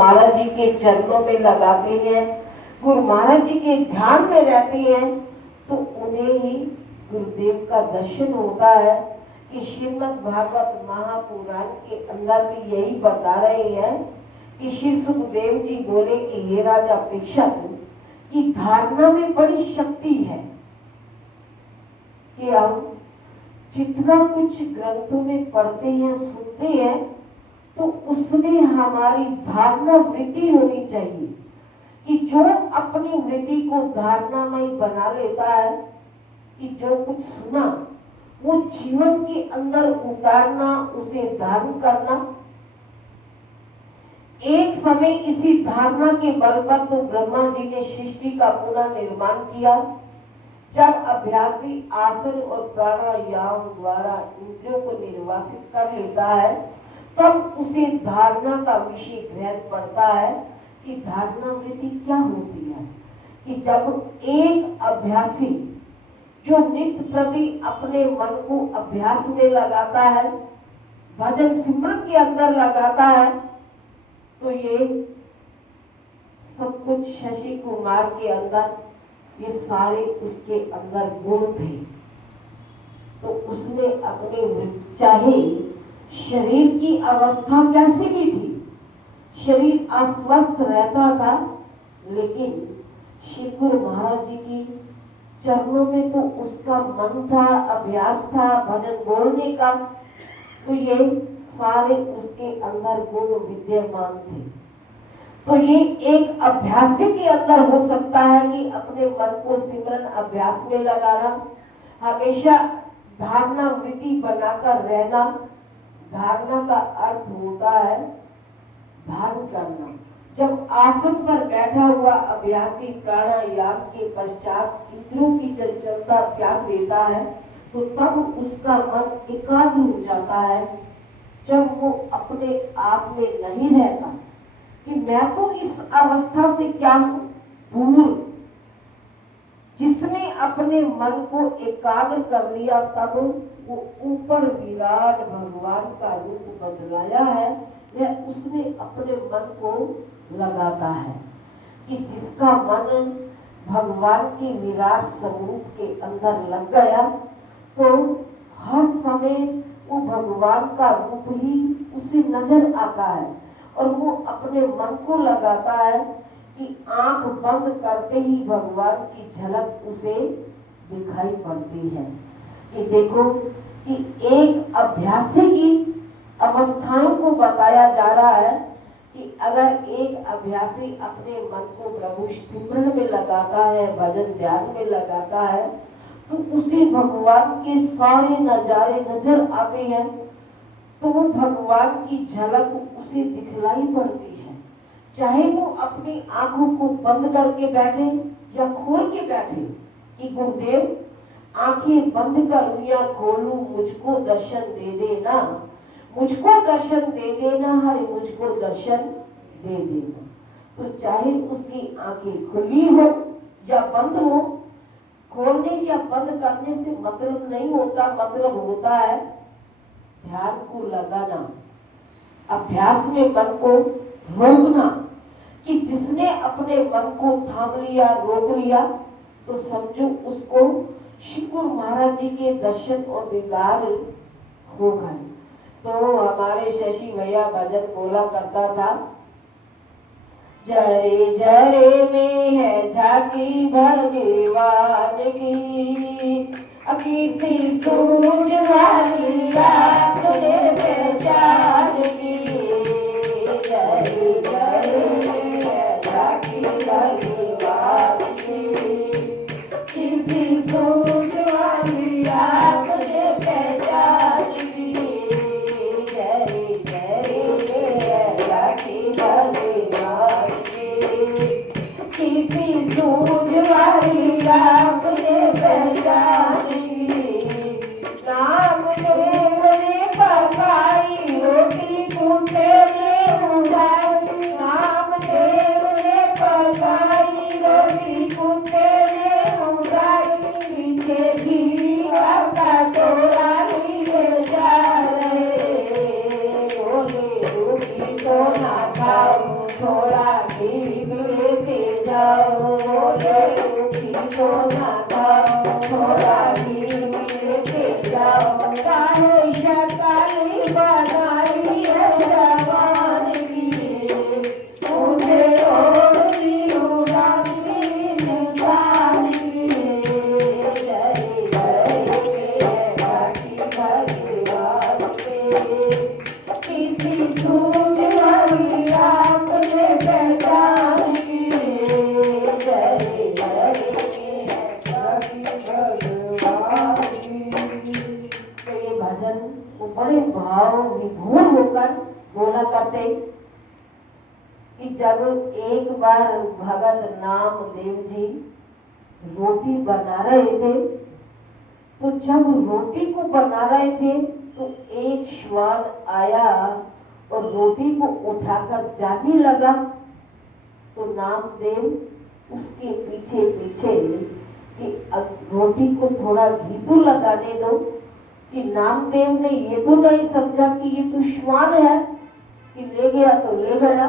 महाराज जी के चरणों में लगाते हैं, गुरु महाराज जी के ध्यान में रहते हैं, तो उन्हें ही गुरुदेव का दर्शन होता है। कि श्रीमद् भागवत महापुराण के अंदर भी यही बता रहे हैं कि श्री सुखदेव जी बोले कि हे राजा परीक्षित, कि धारणा में बड़ी शक्ति है कि हम जितना कुछ ग्रंथों में पढ़ते हैं सुनते हैं, तो उसमें हमारी धारणा वृत्ति होनी चाहिए कि जो अपनी वृत्ति को धारणा में बना लेता है कि जो कुछ सुना वो जीवन के अंदर उतारना, उसे धारण करना। एक समय इसी धारणा के बल पर तो ब्रह्मा जी ने सृष्टि का पुनः निर्माण किया। जब अभ्यासी आसन और प्राणायाम द्वारा इंद्रियों को निर्वासित कर लेता है, तब उसे धारणा का विषय ग्रहण पड़ता है कि धारणा वृत्ति क्या होती है। कि जब एक अभ्यासी जो नित्य प्रति अपने मन को अभ्यास में लगाता है, भजन सिमरन के अंदर लगाता है, तो ये सब कुछ शशि कुमार के अंदर ये सारे उसके अंदर गुण थे। तो उसने अपने चाहे शरीर की अवस्था कैसी भी थी, शरीर अस्वस्थ रहता था, लेकिन श्री गुरु महाराज जी की चरणों में तो उसका मन था, अभ्यास था भजन बोलने का, तो ये सारे उसके अंदर गुण विद्यमान थे। तो ये एक अभ्यासी के अंदर हो सकता है कि अपने मन को सिमरन अभ्यास में लगाना, हमेशा धारणा वृत्ति बनाकर रहना। धारणा का अर्थ होता है धारण करना। जब आसन पर बैठा हुआ अभ्यासी प्राणायाम के पश्चात इंद्रियों की चंचलता त्याग देता है, तो तब उसका मन एकाग्र हो जाता है। जब वो अपने आप में नहीं रहता कि मैं तो इस अवस्था से क्या हूं दूर, जिसने अपने मन को एकाग्र कर लिया, तब वो ऊपर विराट भगवान का रूप बदलाया है, वह उसमें अपने मन को लगाता है। कि जिसका मन भगवान के विराट स्वरूप के अंदर लग गया, तो हर समय वो भगवान का रूप ही उसे नजर आता है, और वो अपने मन को लगाता है कि आंख बंद करते ही भगवान की झलक उसे दिखाई पड़ती है। कि देखो कि एक अभ्यासी की अवस्थाओं को बताया जा रहा है कि अगर एक अभ्यासी अपने मन को प्रभु सिमरन में लगाता है, भजन ध्यान में लगाता है, तो उसे भगवान के सारे नजारे नजर आते हैं, तो वो भगवान की झलक उसे दिखलाई पड़ती है। चाहे वो अपनी आंखों को बंद करके बैठे या खोल के बैठे कि गुरुदेव आंखें बंद करूं या खोलूं, मुझको दर्शन दे देना, मुझको दर्शन दे देना, हरे मुझको दर्शन दे देना। तो चाहे उसकी आंखें खुली हो या बंद हो, खोलने या बंद करने से मतलब नहीं होता, मतलब होता है ध्यान को लगाना, अभ्यास में मन को रोकना। कि जिसने अपने मन को थाम लिया, रोक लिया, तो समझो उसको श्री गुरु महाराज जी के दर्शन और दीदार हो गए। तो हमारे शशि भैया भजन बोला करता था, जरे जरे में है झांकी भगवान की, किसी सूझ वाली रात में पहचान की। जरे जरे में है झांकी भगवान की, किसी सूझ वाली रात में पहचान की। जरे जरे में है झांकी भगवान की, किसी सूझ वाली रात में पहचान की। नाम प्रेम ने पकाई रोटी टूट थोड़ा घी लेके जाओ, बोले रोटी को ना खाओ, थोड़ा घी लेके जाओ। काहे शक्करी बनाई है जवान की, मुझे रोटी उड़ाती इंसान की। जय जय घाटी भगवान के, किसी सूट वाली आपने पहचान की। जय जय घाटी भगवान की। तो ये भजन वो बड़े भाव विभोर होकर बोला करते कि जब एक बार भगत नामदेव जी रोटी बना रहे थे, तो जब रोटी को बना रहे थे तो एक श्वान आया और रोटी को उठाकर जाने लगा। तो नामदेव उसके पीछे पीछे कि अब रोटी को थोड़ा घी तो लगाने दो, कि नामदेव ने ये तो नहीं समझा कि ये तो श्वान है कि ले गया तो ले गया,